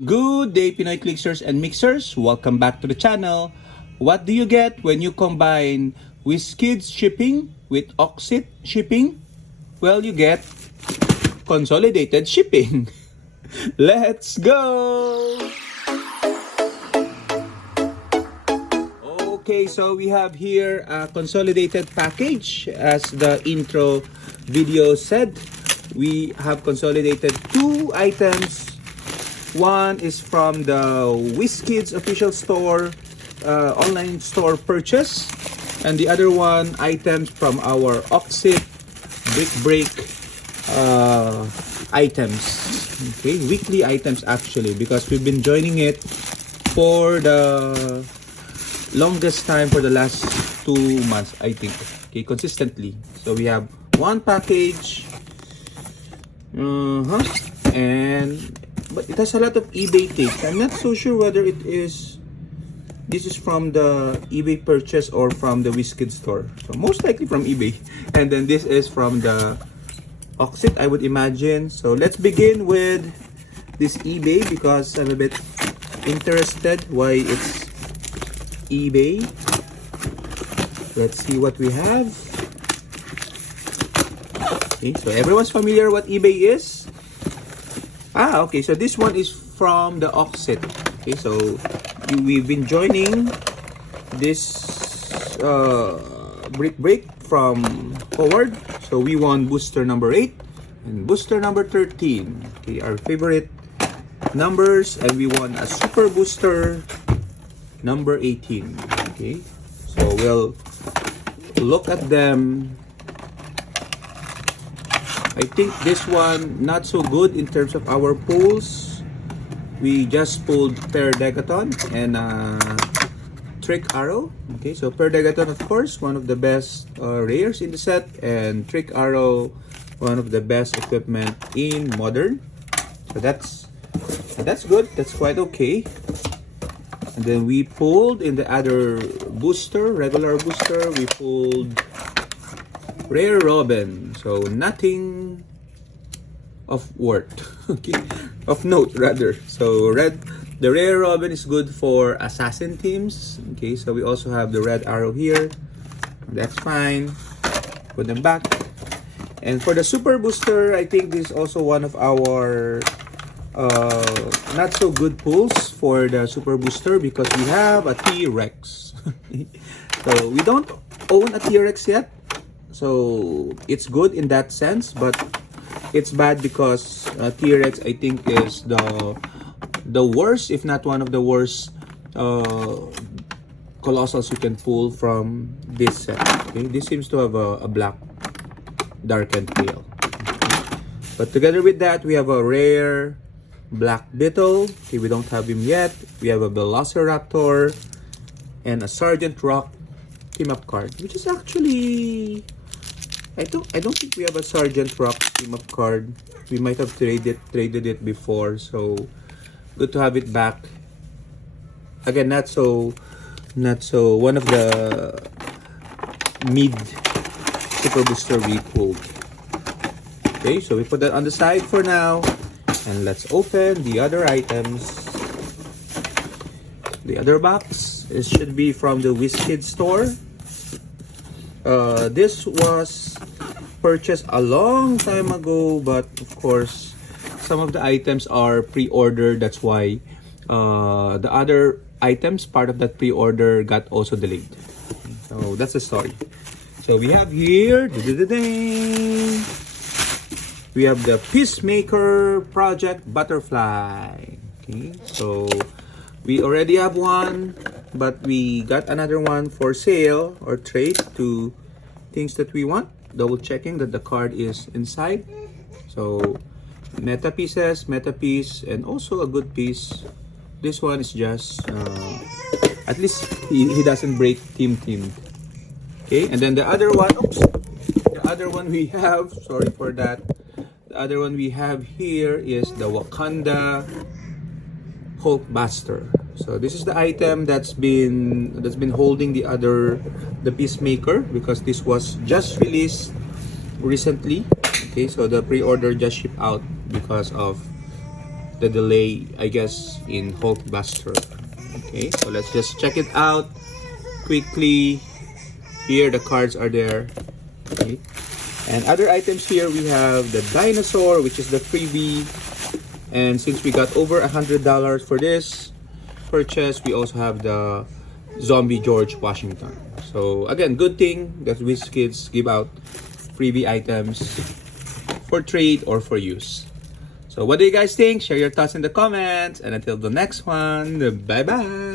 Good day, Pinoy Clicksers and Mixers. Welcome back to the channel. What do you get when you combine WizKids shipping with auxxit shipping? Well, you get consolidated shipping. Let's go! Okay, so we have here a consolidated package. As the intro video said, we have consolidated two items. One is from the WizKids official store, online store purchase, and the other one items from our auxxit Brick Break items. Okay, weekly items actually, because we've been joining it for the longest time, for the last 2 months, I think. Okay, consistently. So we have one package, but it has a lot of eBay takes. I'm not so sure whether this is from the eBay purchase or from the WizKids store. So most likely from eBay. And then this is from the auxxit, I would imagine. So let's begin with this eBay because I'm a bit interested why it's eBay. Let's see what we have. Okay, so everyone's familiar what eBay is. Okay, so this one is from the auxxit. Okay, so we've been joining this brick break from forward. So we won booster number 8 and booster number 13. Okay, our favorite numbers, and we won a super booster number 18. Okay, so we'll look at them. I think this one not so good in terms of our pulls. We just pulled Per Degaton and Trick Arrow. Okay, so Per Degaton, of course, one of the best rares in the set, and Trick Arrow, one of the best equipment in Modern. So that's good. That's quite okay. And then we pulled in the other booster, regular booster, we pulled Rare Robin, so nothing of worth, okay, of note rather. So the Rare Robin is good for assassin teams. Okay, so we also have the Red Arrow here. That's fine. Put them back. And for the Super Booster, I think this is also one of our not so good pulls for the Super Booster because we have a T-Rex. So we don't own a T-Rex yet. So it's good in that sense, but it's bad because T-Rex, I think, is the worst, if not one of the worst colossals you can pull from this set. Okay, this seems to have a black darkened tail. Okay. But together with that, we have a rare black beetle. Okay, we don't have him yet. We have a Velociraptor and a Sergeant Rock team-up card, which is actually, I don't think we have a Sergeant Rock team-up card. We might have traded it before, so good to have it back. Again, not so one of the mid Super Booster we pulled. Okay, so we put that on the side for now, and let's open the other items. The other box, it should be from the WizKids store. This was purchased a long time ago, but of course some of the items are pre-ordered. That's why the other items, part of that pre-order, got also delayed. So that's the story. So we have here, we have the Peacemaker Project Butterfly. Okay, so we already have one, but we got another one for sale or trade to things that we want. Double checking that the card is inside. So meta pieces, meta piece, and also a good piece. This one is just at least he doesn't break teamed. Okay, and then the other one, the other one we have, sorry for that. The other one we have here is the Wakanda Hulkbuster. So this is the item that's been holding the Peacemaker, because this was just released recently. Okay, so the pre-order just shipped out because of the delay, I guess, in Hulkbuster. Okay, so let's just check it out quickly. Here the cards are there. Okay. And other items here, we have the dinosaur, which is the freebie. And since we got over $100 for this purchase, we also have the zombie George Washington. So again, good thing that WizKids give out freebie items for trade or for use. So what do you guys think? Share your thoughts in the comments. And until the next one, bye bye.